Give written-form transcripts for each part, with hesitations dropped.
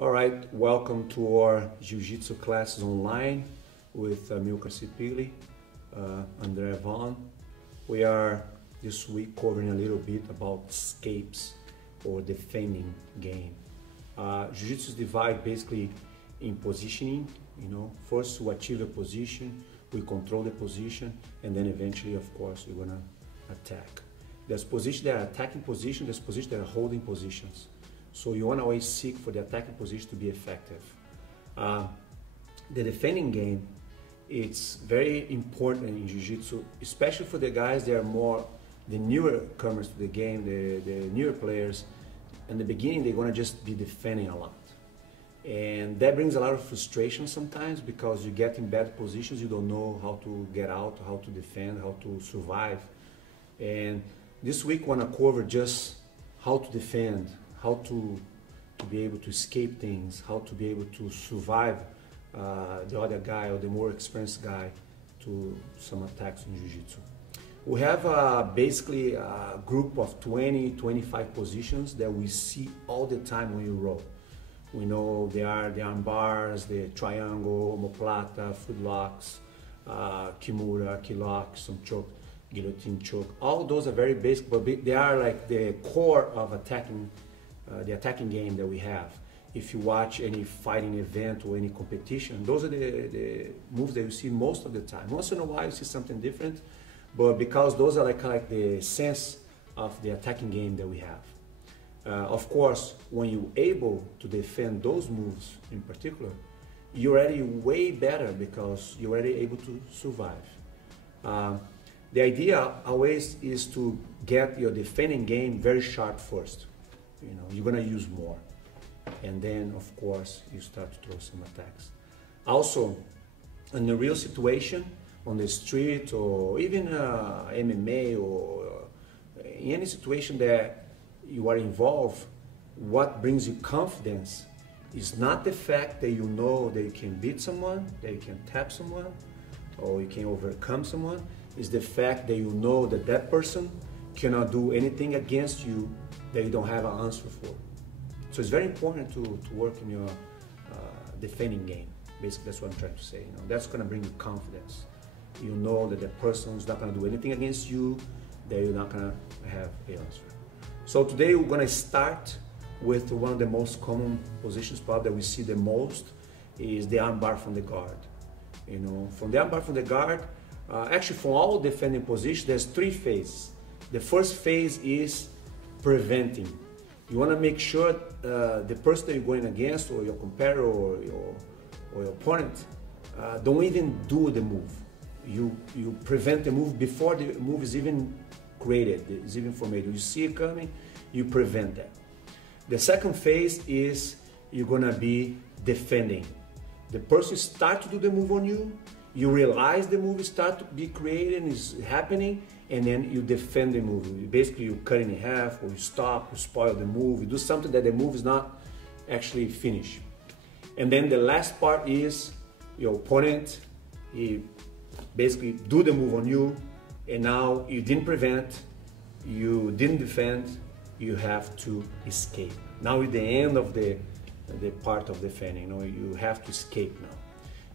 All right, welcome to our Jiu-Jitsu classes online with Mica Cipili, André Vaughn. We are this week covering a little bit about escapes or defending game. Jiu-Jitsu is divided basically in positioning. First we achieve a position, we control the position, and then eventually, of course, we're gonna attack. There's positions that are attacking positions, there's positions that are holding positions. So you want to always seek for the attacking position to be effective. The defending game, it's very important in Jiu-Jitsu, especially for the guys that are more the newer comers to the game, the newer players. In the beginning, they're going to just be defending a lot. And that brings a lot of frustration sometimes because you get in bad positions, you don't know how to get out, how to defend, how to survive. And this week, I want to cover just how to defend, how to be able to escape things, how to be able to survive the other guy or the more experienced guy to some attacks in Jiu-Jitsu. We have basically a group of 20-25 positions that we see all the time when you roll. We know they are the armbars, the triangle, omoplata, footlocks, kimura, key locks, some choke, guillotine choke. All those are very basic, but they are like the core of attacking. The attacking game that we have. If you watch any fighting event or any competition, those are the moves that you see most of the time. Once in a while you see something different, but because those are like the sense of the attacking game that we have. Of course, when you're able to defend those moves in particular, you're already way better because you're already able to survive. The idea always is to get your defending game very sharp first. You're gonna use more, and then of course you start to throw some attacks. Also, in the real situation, on the street or even MMA or in any situation that you are involved, what brings you confidence is not the fact that you know that you can beat someone, that you can tap someone, or you can overcome someone. Is the fact that you know that that person cannot do anything against you that you don't have an answer for. So it's very important to work in your defending game. Basically, that's what I'm trying to say. That's going to bring you confidence. You know that the person is not going to do anything against you, that you're not going to have an answer. So today we're going to start with one of the most common positions probably that we see the most is the armbar from the guard. From the armbar from the guard, actually from all defending positions, there's three phases. The first phase is preventing. You want to make sure the person that you're going against, or your competitor, or your opponent, don't even do the move. You prevent the move before the move is even created, is even formed. You see it coming, you prevent that. The second phase is you're going to be defending. The person starts to do the move on you, you realize the move start to be created and is happening, and then you defend the move. Basically, you cut it in half, or you stop, you spoil the move, you do something that the move is not actually finished. And then the last part is your opponent, he basically do the move on you, and now you didn't prevent, you didn't defend, you have to escape. Now at the end of the part of defending, you have to escape now.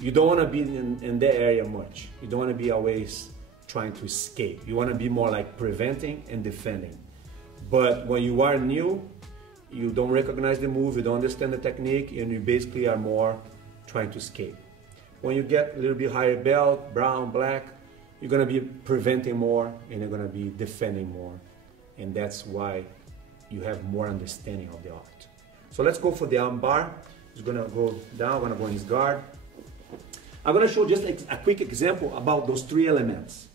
You don't want to be in that area much. You don't want to be always trying to escape. You want to be more like preventing and defending. But when you are new, you don't recognize the move, you don't understand the technique, and you basically are more trying to escape. When you get a little bit higher belt, brown, black, you're going to be preventing more and you're going to be defending more. And that's why you have more understanding of the art. So let's go for the armbar. He's going to go down, I'm going to go in his guard. I'm going to show just a quick example about those three elements: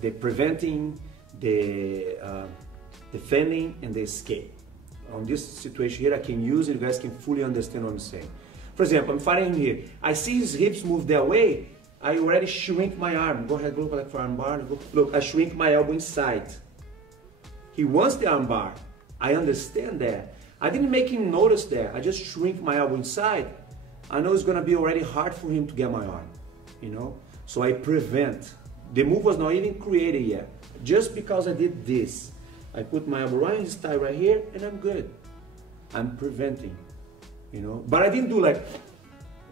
the preventing, the defending, and the escape. On this situation here, I can use it, you guys can fully understand what I'm saying. For example, I'm fighting here. I see his hips move that way, I already shrink my arm. Go ahead, go like for armbar. Look, I shrink my elbow inside. He wants the armbar. I understand that. I didn't make him notice that. I just shrink my elbow inside. I know it's going to be already hard for him to get my arm, So I prevent. The move was not even created yet. Just because I did this, I put my elbow right in his thigh right here, and I'm good. I'm preventing. you know. But I didn't do like,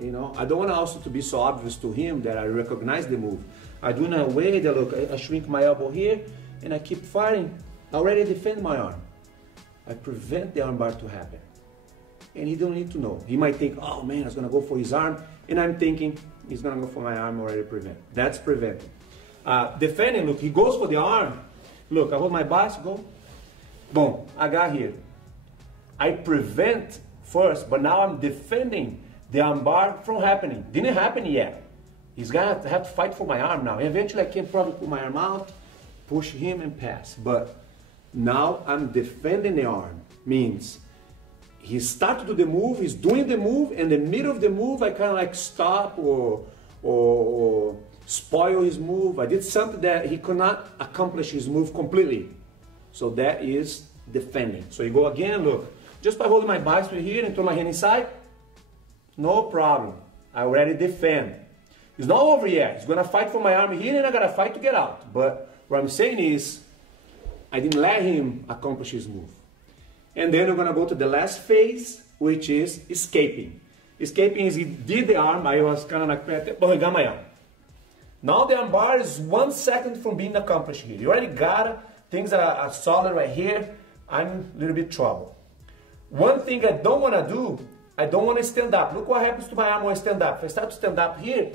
you know, I don't want also to be so obvious to him that I recognize the move. I do in a way that, look, I shrink my elbow here and I keep firing. I already defend my arm. I prevent the armbar to happen. And he don't need to know. He might think, oh man, I was gonna go for his arm. And I'm thinking, he's gonna go for my arm, already prevent. That's preventing. Defending, look, he goes for the arm. Look, I hold my biceps, go. Boom, I got here. I prevent first, but now I'm defending the armbar from happening. Didn't happen yet. He's gonna have to fight for my arm now. Eventually I can probably put my arm out, push him and pass. But now I'm defending the arm. Means he started to do the move, he's doing the move, and in the middle of the move I kind of like stop or spoil his move. I did something that he could not accomplish his move completely. So that is defending. So you go again, look, just by holding my bicep here and throw my hand inside, no problem. I already defend. It's not over yet. He's gonna fight for my arm here and I gotta fight to get out. But what I'm saying is, I didn't let him accomplish his move. And then we're gonna go to the last phase, which is escaping. Escaping is he did the arm, I was kind of like, but he got my arm. Now the arm bar is 1 second from being accomplished here. You already got it. Things are solid right here. I'm in a little bit trouble. One thing I don't want to do, I don't want to stand up. Look what happens to my arm when I stand up. If I start to stand up here,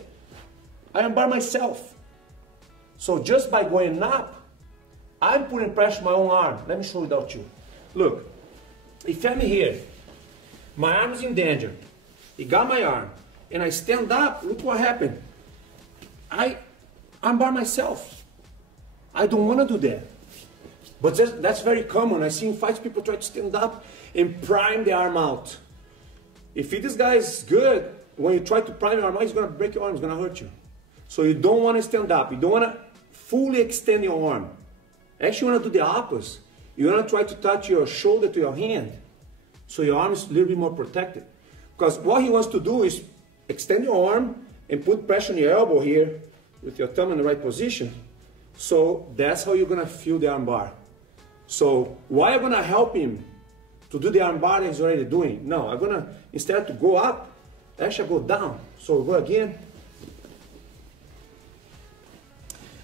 I armbar myself. So just by going up, I'm putting pressure on my own arm. Let me show you without you. Look, if I'm here, my arm is in danger. He got my arm, and I stand up, look what happened. I armbar myself. I don't want to do that. But that's very common. I see in fights people try to stand up and prime the arm out. If this guy is good, when you try to prime your arm out, he's going to break your arm, he's going to hurt you. So you don't want to stand up. You don't want to fully extend your arm. Actually, you want to do the opposite. You want to try to touch your shoulder to your hand. So your arm is a little bit more protected. Because what he wants to do is extend your arm and put pressure on your elbow here with your thumb in the right position. So that's how you're going to feel the arm bar. So why am I going to help him to do the arm bar he's already doing? No, I'm going to, instead of to go up, actually go down. So we'll go again.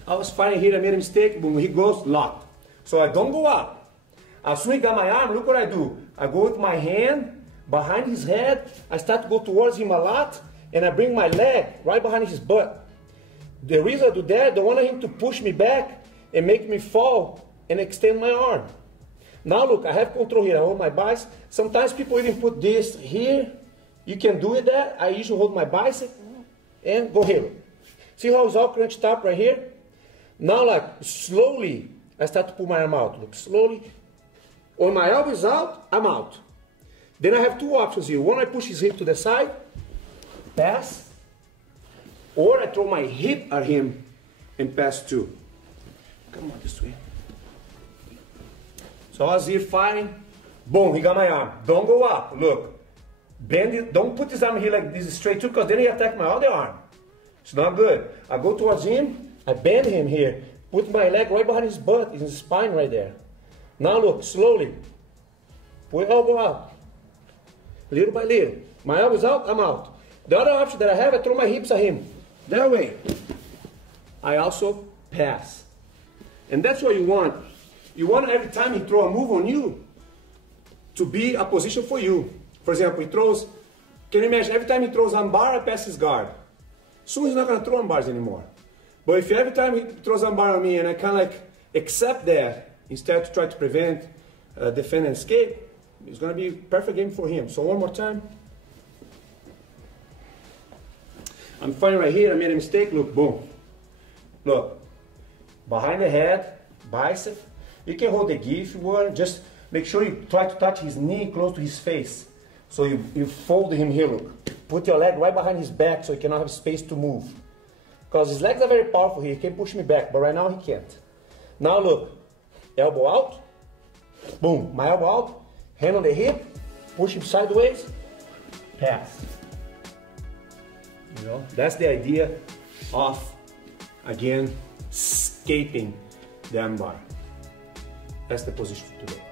I was fighting here, I made a mistake, boom, he goes locked. So I don't go up. As soon as he got my arm, look what I do. I go with my hand behind his head, I start to go towards him a lot, and I bring my leg right behind his butt. The reason I do that, I don't want him to push me back and make me fall and extend my arm. Now look, I have control here, I hold my bicep. Sometimes people even put this here. You can do it that. I usually hold my bicep and go here. See how it's all crunched up right here? Now like slowly, I start to pull my arm out. Look, slowly. When my elbow is out, I'm out. Then I have two options here. One, I push his hip to the side, pass. Or I throw my hip at him and pass too. Come on this way. So I was here fighting. Boom, he got my arm. Don't go up. Look. Bend it. Don't put his arm here like this straight too, because then he attack my other arm. It's not good. I go towards him. I bend him here. Put my leg right behind his butt, his spine right there. Now look, slowly. Put elbow out. Little by little. My elbow's out, I'm out. The other option that I have, I throw my hips at him. That way. I also pass. And that's what you want. You want every time he throws a move on you to be a position for you. For example, he throws, can you imagine, every time he throws armbar, I pass his guard. Soon he's not going to throw armbars anymore. But if every time he throws armbar on me and I kind of like accept that, instead to try to prevent, defend and escape, it's going to be a perfect game for him. So one more time. I'm fighting right here, I made a mistake, look, boom. Look, behind the head, bicep. You can hold the gi if you want, just make sure you try to touch his knee close to his face. So you fold him here, look. Put your leg right behind his back so he cannot have space to move. Because his legs are very powerful here, he can push me back, but right now he can't. Now look, elbow out, boom, my elbow out, hand on the hip, push him sideways, pass. You know, that's the idea of, again, escaping the armbar. That's the position for today.